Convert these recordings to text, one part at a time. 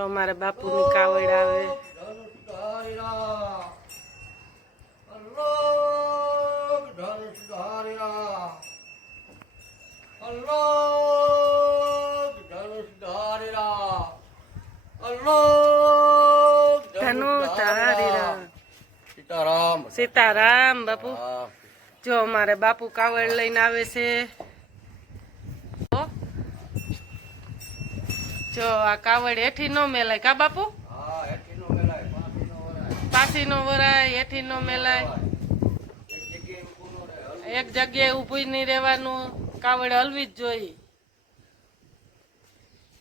જો અમારે બાપુની કાવડ આવે. સીતારામ બાપુ. જો અમારે બાપુ કાવડ લઈને આવે છે. જો આ કાવડ એઠી નો મેલાય. કા બાપુ. પાસી નો વરાય. એઠી નો મેલાય. એક જગ્યાએ ઊભી નહીં રહેવાનું કાવડ હલવી જ જોઈએ.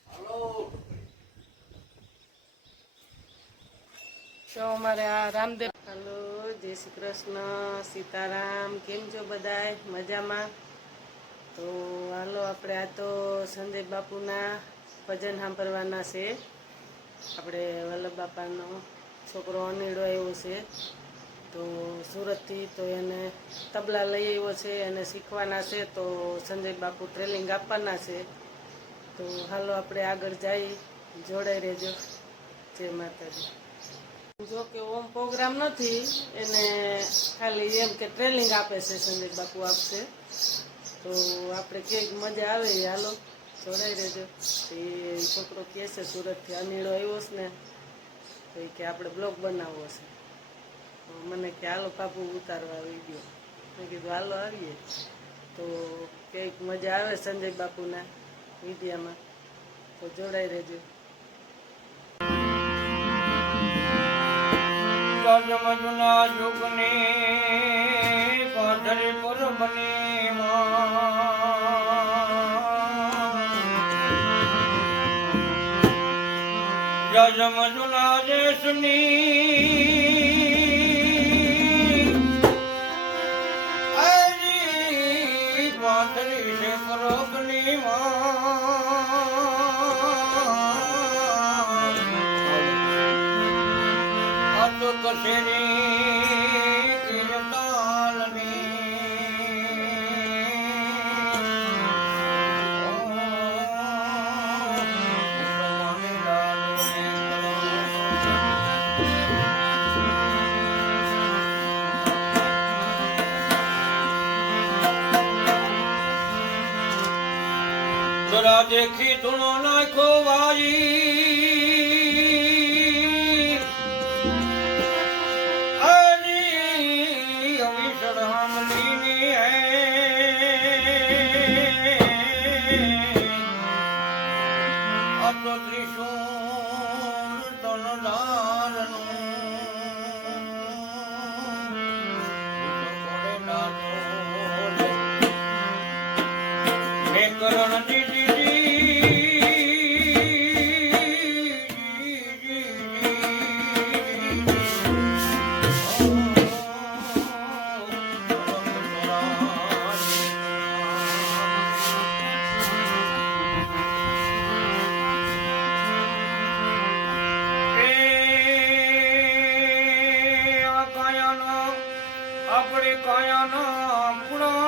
હાલો. તો અમારે આ રામદેવ હલો જય શ્રી કૃષ્ણ સીતારામ કેમ છો બધા મજામાં? તો હાલો આપણે આ તો સંજય બાપુના ભજન સાંભળવાના છે. આપણે વલ્લભ બાપાનો છોકરો અનીડો આવ્યો છે. તો સુરતથી તો એને તબલા લઈ આવ્યો છે એને શીખવાના છે. તો સંજય બાપુ ટ્રેનિંગ આપવાના છે. તો હાલો આપણે આગળ જઈ. જોડાઈ રહેજો. જય માતાજી. જો કે ઓમ પ્રોગ્રામ નથી, એને ખાલી એમ કે ટ્રેનિંગ આપે છે સંજય બાપુ આપશે. તો આપણે કેક મજા આવે. હાલો. જોડાઈ રહેજો. એ છોકરો કહે છે સુરતથી અનીળો આવ્યો છે ને, તો કે આપણે બ્લોગ બનાવવો છે. મને કે, હાલો બાપુ, ઉતારવા વીડિયો. મેં કીધું, હાલો, આવીએ. તો કંઈક મજા આવે સંજય બાપુના વિડીયામાં. તો જોડાઈ રહેજો. જગમજુના યુગની પાથરી પૂર્વની જુલા દેશની પૂર્વની અત દેખી ધૂણો નાખો વાઈ આપણે કાયાના પુણા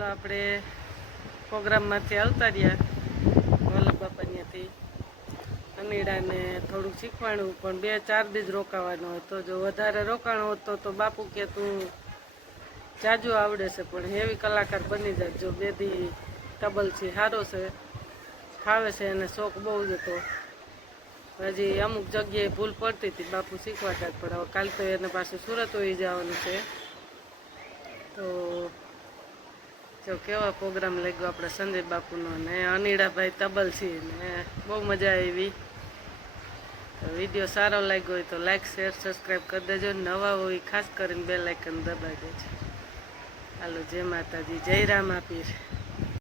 આપણે પ્રોગ્રામમાંથી આવતા રહ્યા વલ્લભ બાપા ત્યાંથી અનીડાને થોડુંક શીખવાડવું, પણ બે ચાર દીજ રોકાવાનું હતો જો વધારે રોકાણો હતો તો બાપુ કે તું જાજુ આવડે છે, પણ હેવી કલાકાર બની જાય જો બે દી તબલ છે સારો છે, ફાવે છે અને શોખ બહુ જ હતો. હજી અમુક જગ્યાએ ભૂલ પડતી હતી, બાપુ શીખવાતા પણ હવે કાલ તો એને પાછું સુરત હોઈ જવાનું છે. તો જો કેવા પ્રોગ્રામ લાગ્યો આપણે સંદીપ બાપુનો ને અનિડાભાઈ તબલસિંહ ને, બહુ મજા આવી. વીડિયો સારો લાગ્યો હોય તો લાઇક શેર સબસ્ક્રાઈબ કરી દેજો. નવા હોય ખાસ કરીને બે લાઇકન દબાવી દેજો. હાલો, જય માતાજી, જય રામ આપીર.